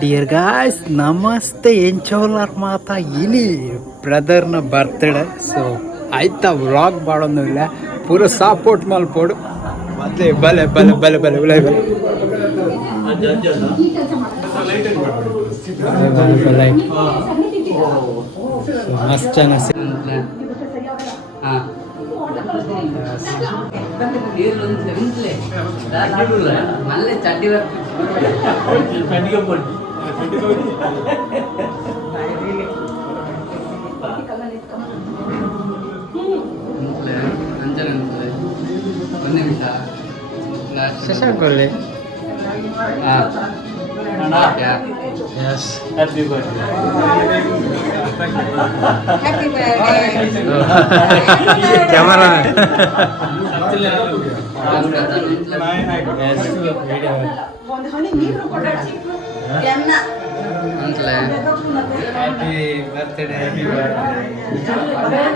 dear guys ನಮಸ್ತೆ ಎಂಚೋಲಾರ್ ಮಾತಾ ಇನಿ ಬ್ರದರ್ನ birthday so ಆಯ್ತಾ ವ್ಲಾಗ್ ಮಾಡೋದು ಇಲ್ಲ ಪೂರ ಸಪೋರ್ಟ್ ಮಲ್ಪೋಡು ಮತ್ತೆ ಬಲೆ ಬಲೆ ಬಲೆ ಬಲೆ ಉಳೆ ಬಲೆ ಮಸ್ತ್ ಚೆನ್ನಾಗಿ మళ్ళీ చడ్డీ వరకు ಶಶಾಂಕೊಲ್ಲಿ హ్యాపీ బర్త్డే ಕ್ಯಾಮರಾ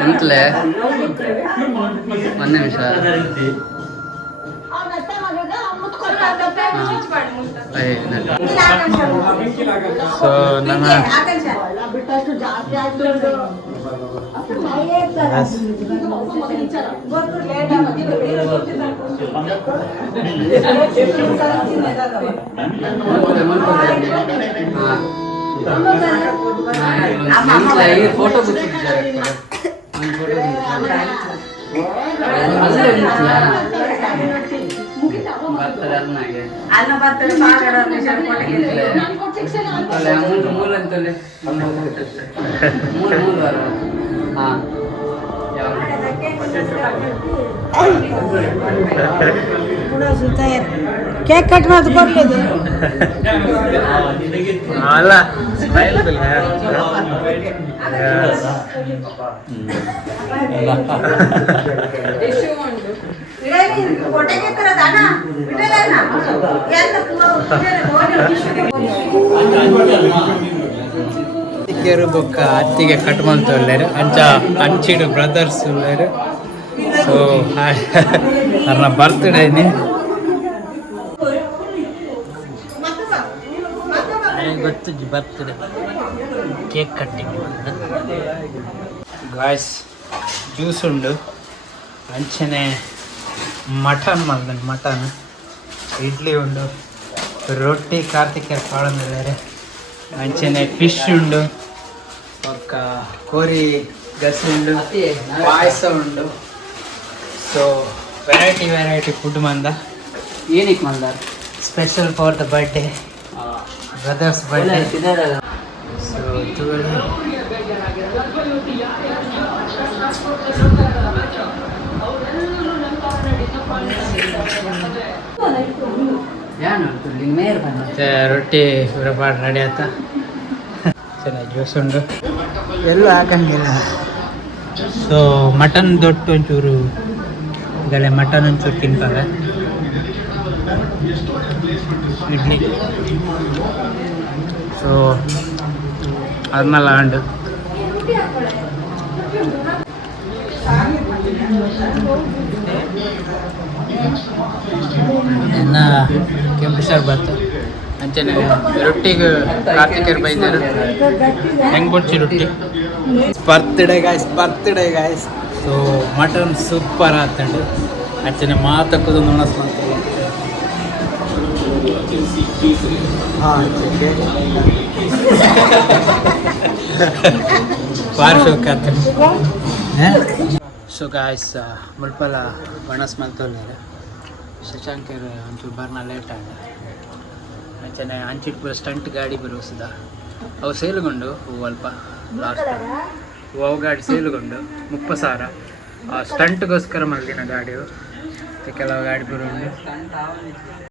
ಅಂತಲೇ ಒಂದು ನಿಮಿಷ ಸೊ ನನ್ನ ಫೋಟೋ ಕೇಕ್ ಕಟ್ ಮಾಡೋದು ಕೊಡ್ಬೋದು ಅಲ್ಲ ಸ್ಮೈಲ್ ಅತ್ತಿಗೆರು ಬೊಕ್ಕ ಅತ್ತಿಗೆ ಕಟ್ಕೊಂತ ಉಳ್ಳೇರು ಅಂಚ ಅಂಚಿಡು ಬ್ರದರ್ಸ್ ಉಳ್ಳೇರು ಸೊ ನನ್ನ ಬರ್ತ್ಡೇ ಗೊತ್ತು birthday cake cutting guys juice ಉಂಡು ಅಂಚನೆ ಮಟನ್ ಮಾಡ್ದನು ಮಟನ್ ಇಡ್ಲಿ ಉಂಡು ರೊಟ್ಟಿ ಕಾರ್ತಿಕೇರ್ ಕಾಳಂದಿದ್ದಾರೆ ಅಂಚನೆ ಫಿಶ್ ಉಂಡು ಒಕ್ಕ ಕೋರಿ ಗಸಿ ಉಂಡು ಪಾಯಸ ಉಂಡು ಸೊ ವೆರೈಟಿ ಫುಡ್ ಮಂದ ಏನಕ್ಕೆ Mandara special for the birthday brothers birthday so ಮತ್ತೆ ರೊಟ್ಟಿ ವ್ರಪಾಟ್ ರೆಡಿ ಆಯ್ತಾ ಚೆನ್ನಾಗಿ ಜ್ಯೂಸ್ ಉಂಡು ಎಲ್ಲ ಹಾಕಂಗಿಲ್ಲ ಸೊ ಮಟನ್ ದೊಟ್ಟು ಒಂಚೂರು ಇದೆಲ್ಲ ಮಟನ್ ಒಂಚೂರು ತಿನ್ಕಲ್ಲ ಇಡ್ಲಿ ಸೊ ಅದ್ಮೇಲೆ ಹಂಡು ಇನ್ನು ಕೆಂಪು ಶಾಕ್ ಬಂತು ಅಂಚನೆ ರೊಟ್ಟಿಗೆ ಕಾರ್ತಿಕೇರ್ ಬೈದರು ಹೆಂಗೆ ಕೊಡ್ಸಿ ರೊಟ್ಟಿ birthday guys so mutton super ಆತಂಡು ಅಂಚನೆ ಮಾತಕ್ಕದು ನೋಡಸ್ಕೊಂತ ಪಾರ್ಶೋಕಾತ ಸೊ ಗಾಯ್ಸ್ ಮುಲ್ಪಲ ಬಣಸ್ ಮಲ್ತೋಲ್ಲೇರು ಶಶಾಂಕರ್ ಒಂಚೂರು ಬರ್ನ ಲೇಟ್ ಆಗ ಅಂಚನೆ ಅಂಚಿಟ್ಟು ಪೂರ ಸ್ಟಂಟ್ ಗಾಡಿ ಬರೋಸಿದ ಅವು ಸೇಲುಗೊಂಡು ಹೂವು ಅಲ್ಪ ಲಾಸ್ಟ್ ಅವು ಗಾಡಿ ಸೇಲುಗೊಂಡು 30,000 ಸ್ಟಂಟ್ಗೋಸ್ಕರ ಮಲ್ದಿನ ಗಾಡಿಯು ಕೆಲವು ಗಾಡಿ ಬರೋದು